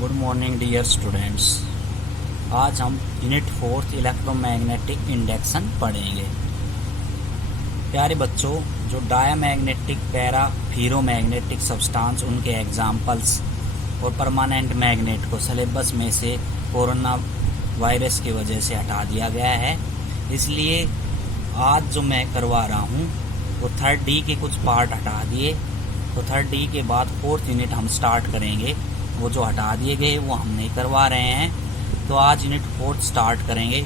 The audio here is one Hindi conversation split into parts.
Good morning dear students. आज हम यूनिट 4 इलेक्ट्रोमैग्नेटिक इंडक्शन पढ़ेंगे। प्यारे बच्चों, जो डायामैग्नेटिक, पैरा, फेरोमैग्नेटिक सब्सटेंस, उनके एग्जाम्पल्स और परमानेंट मैग्नेट को सिलेबस में से कोरोना वायरस की वजह से हटा दिया गया है, इसलिए आज जो मैं करवा रहा हूँ वो 3rd D के कुछ पार्ट हटा दिए। तो 3rd D के बाद 4th यूनिट हम स्टार्ट करेंगे। वो जो हटा दिए गए वो हम नहीं करवा रहे हैं। तो आज यूनिट 4 स्टार्ट करेंगे।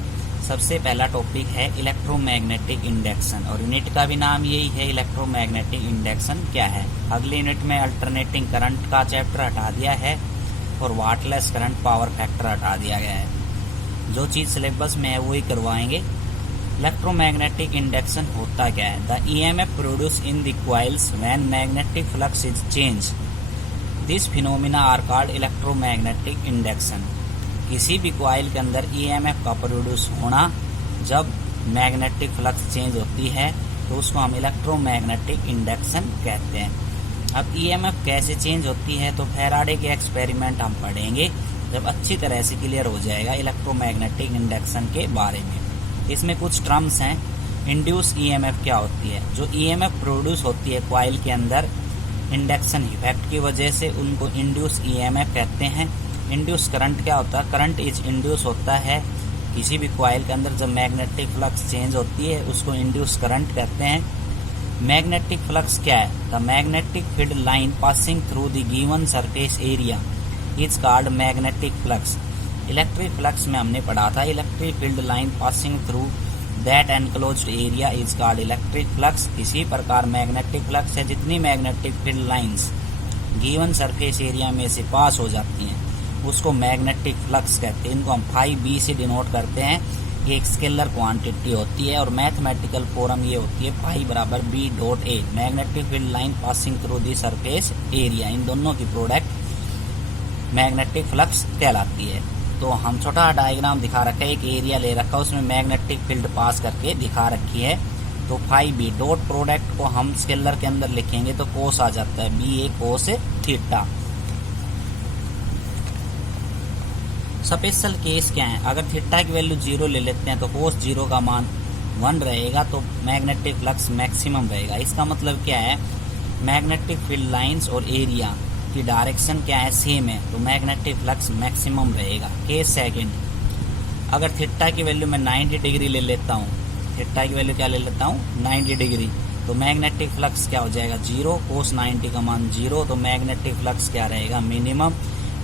सबसे पहला टॉपिक है इलेक्ट्रोमैग्नेटिक इंडक्शन, और यूनिट का भी नाम यही है, इलेक्ट्रोमैग्नेटिक इंडक्शन क्या है। अगले यूनिट में अल्टरनेटिंग करंट का चैप्टर हटा दिया है और वाटलेस करंट पावर फैक्टर हटा दिया गया है। जो चीज़ सिलेबस में है वही करवाएंगे। इलेक्ट्रोमैग्नेटिक इंडक्शन होता क्या है? The EMF produce in the coils when magnetic flux is change, this phenomena are called electromagnetic induction. किसी भी कॉइल के अंदर EMF का प्रोड्यूस होना जब मैग्नेटिक फ्लक्स चेंज होती है तो उसको हम इलेक्ट्रोमैग्नेटिक इंडक्शन कहते हैं। अब EMF कैसे चेंज होती है तो फैराडे के एक्सपेरिमेंट हम पढ़ेंगे जब अच्छी तरह से क्लियर हो जाएगा इलेक्ट्रोमैग्नेटिक इंडक्शन के बारे में। इसमें कुछ टर्म्स हैं। इंड्यूस EMF क्या होती है? जो EMF प्रोड्यूस होती है कॉइल के अंदर इंडक्शन इफेक्ट की वजह से, उनको इंड्यूस EMF कहते हैं। इंड्यूस करंट क्या होता है? करंट इज इंड्यूस होता है किसी भी कॉइल के अंदर जब मैग्नेटिक फ्लक्स चेंज होती है, उसको इंड्यूस करंट कहते हैं। मैग्नेटिक फ्लक्स क्या है? The magnetic field line passing through the given surface area is called magnetic flux. Electric flux में हमने पढ़ा था, electric field line passing through that enclosed area is called electric flux. इसी प्रकार मैग्नेटिक फ्लक्स है जितनी magnetic field lines given surface area में से पास हो जाती हैं उसको मैग्नेटिक फ्लक्स कहते हैं। इनको हम फाई बी से डिनोट करते हैं। ये एक स्केलर क्वांटिटी होती है और मैथमेटिकल फॉर्म ये होती है फाई बराबर B dot A, magnetic field line passing through the surface area. इन दोनों की प्रोडक्ट मैग्नेटिक फ्लक्स कहलाती है। तो हम छोटा डायग्राम दिखा रखा है, एक एरिया ले रखा है, उसमें मैग्नेटिक फील्ड पास करके दिखा रखी है। तो फाई बी डॉट प्रोडक्ट को हम स्केलर के अंदर लिखेंगे तो कोस आ जाता है, बी ए कोस थीटा। स्पेशल केस क्या है? अगर थीटा की वैल्यू 0 ले लेते हैं तो कोस 0 का मान 1 रहेगा, तो मैग्नेटिक फ्लक्स मैक्सिमम रहेगा। इसका मतलब क्या है? मैग्नेटिक फील्ड लाइंस और एरिया की डायरेक्शन क्या है? सेम है, तो मैग्नेटिक फ्लक्स मैक्सिमम रहेगा। केस सेकंड, अगर थीटा की वैल्यू मैं 90 डिग्री ले लेता हूँ, थीटा की वैल्यू क्या ले लेता हूँ? 90 डिग्री, तो मैग्नेटिक फ्लक्स क्या हो जाएगा? 0, कोस 90 का मान 0, तो मैग्नेटिक फ्लक्स क्या रहेगा? मिनिमम।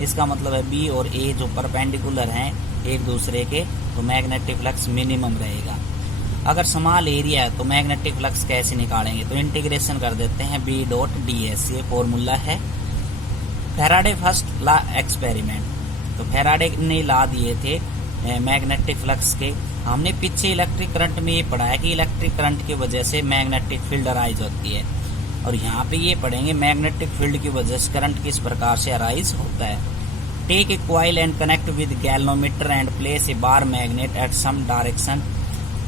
इसका मतलब है बी और ए जो परपेंडिकुलर हैं एक दूसरे के, तो मैग्नेटिक फ्लक्स मिनिमम रहेगा। अगर स्मॉल एरिया है तो मैग्नेटिक फ्लक्स कैसे निकालेंगे? तो इंटीग्रेशन कर देते हैं बी डॉट डी एस, ये फॉर्मूला है। फैराडे फर्स्ट ला एक्सपेरिमेंट, तो फैराडे ने ला दिए थे मैग्नेटिक फ्लक्स के। हमने पीछे इलेक्ट्रिक करंट में ये पढ़ा है कि इलेक्ट्रिक करंट की वजह से मैग्नेटिक फील्ड अराइज होती है, और यहाँ पे ये पढ़ेंगे मैग्नेटिक फील्ड की वजह से करंट किस प्रकार से अराइज होता है। Take a coil and connect with galvanometer and place a bar magnet at some direction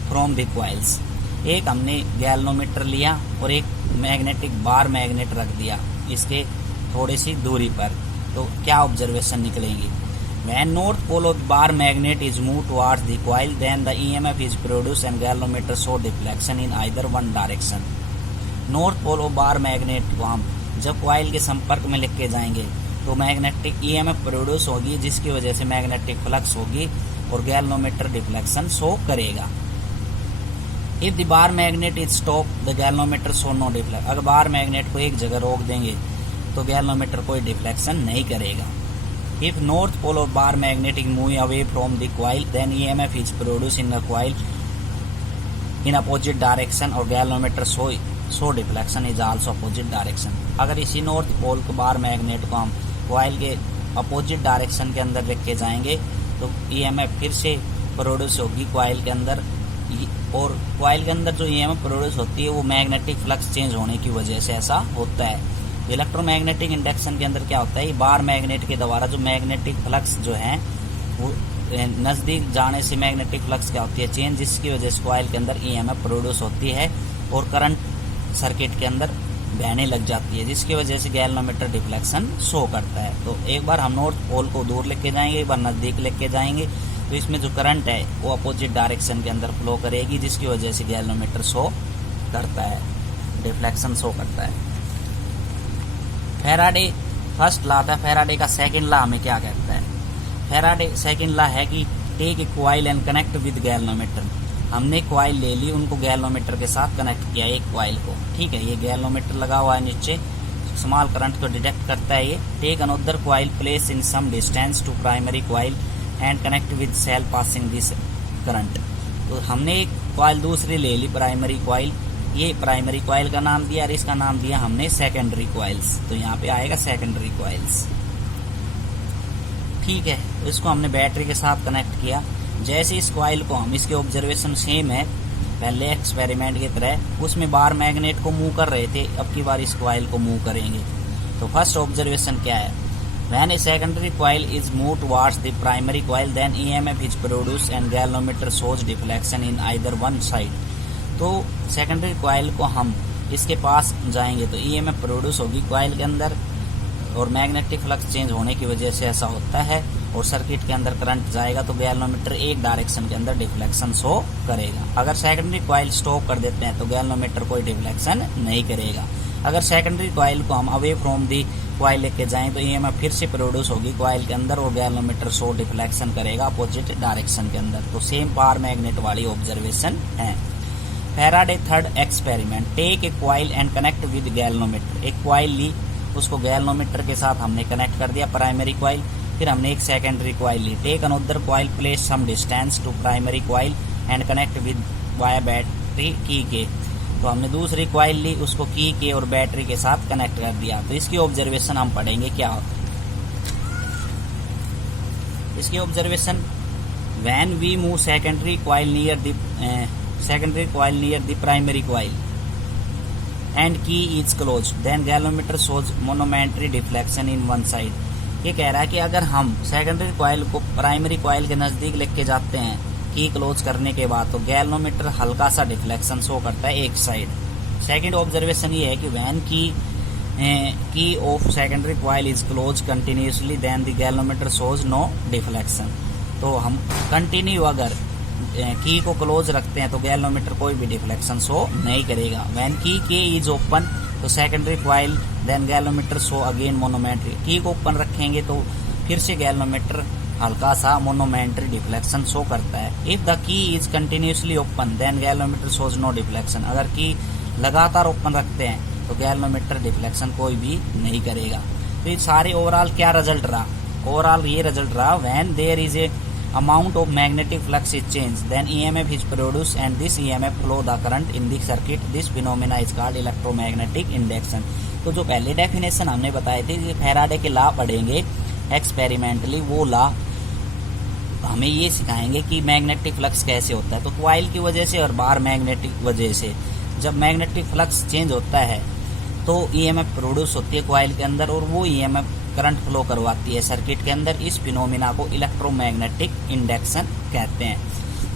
from the coils. एक हमने गैल्वेनोमीटर लिया और एक मैग्नेटिक बार मैग्नेट रख दिया इसके थोड़ी सी दूरी पर, तो क्या ऑब्जर्वेशन निकलेंगी? When north pole of bar magnet is moved towards the coil, then the EMF is produced and galvanometer show deflection in either one direction. North pole of bar magnet को हम जब कॉइल के संपर्क में लेके जाएंगे तो मैग्नेटिक EMF प्रोड्यूस होगी, जिसकी वजह से मैग्नेटिक फ्लक्स होगी और गैल्वेनोमीटर डिफ्लेक्शन शो करेगा। If the bar magnet is stop the galvanometer show no deflection. अगर बार मैग्नेट को एक जगह रोक देंगे तो गैल्वेनोमीटर कोई डिफ्लेक्शन नहीं करेगा। If north pole of bar magnet is moving away from the coil, then EMF is produce in the coil in opposite direction और galvanometer show deflection is also opposite direction. अगर इसी नॉर्थ पोल के बार मैग्नेट को हम कॉइल के अपोजिट डायरेक्शन के अंदर लेके जाएंगे तो EMF फिर से प्रोड्यूस होगी कॉइल के अंदर, और कॉइल के अंदर जो EMF प्रोड्यूस होती है वो मैग्नेटिक फ्लक्स चेंज होने की वजह से ऐसा होता है। इलेक्ट्रोमैग्नेटिक इंडक्शन के अंदर क्या होता है? बार मैग्नेट के द्वारा जो मैग्नेटिक फ्लक्स जो है वो नज़दीक जाने से मैग्नेटिक फ्लक्स क्या होती है? चेंज, जिसकी वजह से कॉइल के अंदर EMF प्रोड्यूस होती है और करंट सर्किट के अंदर बहने लग जाती है, जिसकी वजह से गैल्वेनोमीटर डिफ्लेक्शन शो करता है। तो एक बार हम नॉर्थ पोल को दूर लेके जाएंगे, एक बार नज़दीक लेके जाएंगे, तो इसमें जो करंट है वो अपोजिट डायरेक्शन के अंदर फ्लो करेगी, जिसकी वजह से गैल्वेनोमीटर शो करता है, डिफ्लेक्शन शो करता है। फैराडे फर्स्ट लॉ था, फैराडे का सेकंड लॉ हमें क्या कहता है? फैराडे सेकंड लॉ है कि take a coil and connect with galvanometer. हमने कॉइल ले ली, उनको गैल्वेनोमीटर के साथ कनेक्ट किया एक कॉइल को, ठीक है। ये गैल्वेनोमीटर लगा हुआ है नीचे, स्मॉल करंट को डिटेक्ट करता है ये। Take another coil, place in some distance to primary coil and connect with cell passing this current. तो हमने एक कॉइल दूसरी ले ली, प्राइमरी कॉइल, ये प्राइमरी कॉइल का नाम दिया और इसका नाम दिया हमने सेकेंडरी कॉइल्स। तो यहाँ पे आएगा सेकेंडरी कॉइल्स, ठीक है। तो इसको हमने बैटरी के साथ कनेक्ट किया। जैसे इस कॉइल को हम, इसके ऑब्जर्वेशन सेम है पहले एक्सपेरिमेंट की तरह, उसमें बार मैग्नेट को मूव कर रहे थे, अब की बार इस कॉइल को मूव करेंगे। तो फर्स्ट ऑब्जर्वेशन क्या है? When a secondary coil is move towards the primary coil then EMF is produce and galvanometer shows deflection in either one side. तो सेकेंडरी कॉइल को हम इसके पास जाएंगे तो ईएमएफ प्रोड्यूस होगी कॉइल के अंदर, और मैग्नेटिक फ्लक्स चेंज होने की वजह से ऐसा होता है, और सर्किट के अंदर करंट जाएगा तो गैल्वेनोमीटर एक डायरेक्शन के अंदर डिफ्लेक्शन शो करेगा। अगर सेकेंडरी कॉइल स्टॉप कर देते हैं तो गैल्वेनोमीटर कोई डिफ्लेक्शन नहीं करेगा। अगर सेकेंडरी कॉइल को हम अवे फ्रॉम दी कॉइल लेके जाएं तो ईएमएफ फिर से प्रोड्यूस होगी कॉइल के अंदर, और गैल्वेनोमीटर शो डिफ्लेक्शन करेगा अपोजिट डायरेक्शन के अंदर। तो सेम पावर मैग्नेट वाली ऑब्जर्वेशन है। Faraday third experiment, take a coil and connect with galvanometer. एक कॉइल ली, उसको गैल्वेनोमीटर के साथ हमने कनेक्ट कर दिया, प्राइमरी कॉइल। फिर हमने एक सेकेंडरी कॉइल ली, take another coil, place some distance to primary coil and connect with via battery key के। तो हमने दूसरी कॉइल ली, उसको की के और बैटरी के साथ कनेक्ट कर दिया। तो इसकी ऑब्जर्वेशन हम पढ़ेंगे क्या होता है। इसकी observation, when we move secondary coil near the primary coil and key is closed then galvanometer shows monometry deflection in one side। ये कह रहा है कि अगर हम सेकेंडरी कॉइल को प्राइमरी कॉइल के नजदीक लेके जाते हैं की क्लोज करने के बाद, तो गैल्वेनोमीटर हल्का सा डिफ्लेक्शन शो करता है एक साइड। सेकंड ऑब्जर्वेशन ये है कि when key of secondary coil is close continuously then the galvanometer shows no deflection. तो हम कंटिन्यू अगर की को क्लोज रखते हैं तो गैल्वेनोमीटर कोई भी डिफ्लेक्शन शो नहीं करेगा। When key K is open तो secondary coil then galvanometer show again monometry. Key को ओपन रखेंगे तो फिर से गैल्वेनोमीटर हल्का सा मोनोमेट्री डिफ्लेक्शन शो करता है। If the key is continuously open then galvanometer shows no deflection. अगर की लगातार ओपन रखते हैं तो गैल्वेनोमीटर डिफ्लेक्शन कोई भी नहीं करेगा। तो ये सारे ओवरऑल क्या रिजल्ट रहा? ओवरऑल ये रिजल्ट रहा, when there is a amount of magnetic flux is changed then EMF is produced and this EMF flow the current in the circuit। this phenomena is called electromagnetic induction। तो जो पहले डेफिनेशन हमने बताए थे, फैराडे के लॉ पढ़ेंगे एक्सपेरिमेंटली, वो लॉ हमें ये सिखाएंगे कि मैग्नेटिक फ्लक्स कैसे होता है। तो कॉइल की वजह से और बार मैग्नेटिक वजह से जब मैग्नेटिक फ्लक्स चेंज होता है तो EMF प्रोड्यूस होती है कॉइल के अंदर, और वो EMF करंट फ्लो करवाती है सर्किट के अंदर। इस फिनोमिना को इलेक्ट्रोमैग्नेटिक इंडक्शन कहते हैं।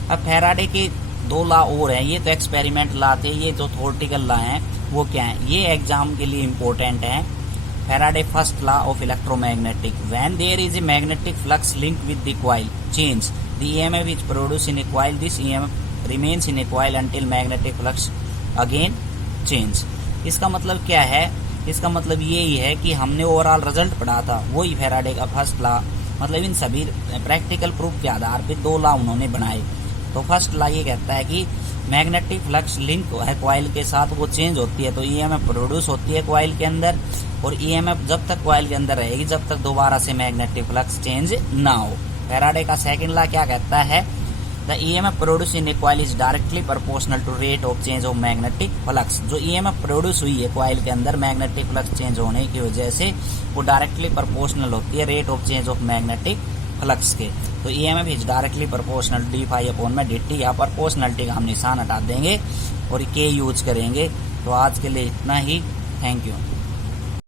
अब फैराडे के दो लॉ और हैं, ये तो एक्सपेरिमेंट लॉ थे, ये जो थ्योरेटिकल लॉ हैं वो क्या है, ये एग्जाम के लिए इम्पोर्टेंट है। Faraday first law of electromagnetic, when there is a magnetic flux link with the coil change the EMF is produce in a coil, this EMF remains in a coil until magnetic flux again change. इसका मतलब क्या है? इसका मतलब ये ही है कि हमने ओवरऑल रिजल्ट पढ़ा था वही फैराडे का फर्स्ट लॉ, मतलब इन सभी प्रैक्टिकल प्रूफ के आधार पे दो लॉ उन्होंने बनाए। तो फर्स्ट लॉ ये कहता है कि मैग्नेटिक फ्लक्स लिंक है कॉइल के साथ, वो चेंज होती है तो EMF प्रोड्यूस होती है कॉइल के अंदर, और EMF जब तक कॉइल के अंदर रहेगी जब तक दोबारा से मैग्नेटिक फ्लक्स चेंज ना हो। फैराडे का सेकंड लॉ क्या कहता है? The EMF produced in a coil is directly proportional to rate of change of magnetic flux। जो EMF प्रोड्यूस हुई है कॉइल के अंदर मैग्नेटिक फ्लक्स चेंज होने की वजह से, वो डायरेक्टली प्रोपोर्शनल होती है rate of change of magnetic flux के। तो EMF is directly proportional d∅/dt। यहाँ प्रोपोर्शनलिटी का हम निशान हटा देंगे और के यूज करेंगे। तो आज के लिए इतना ही, थैंक यू।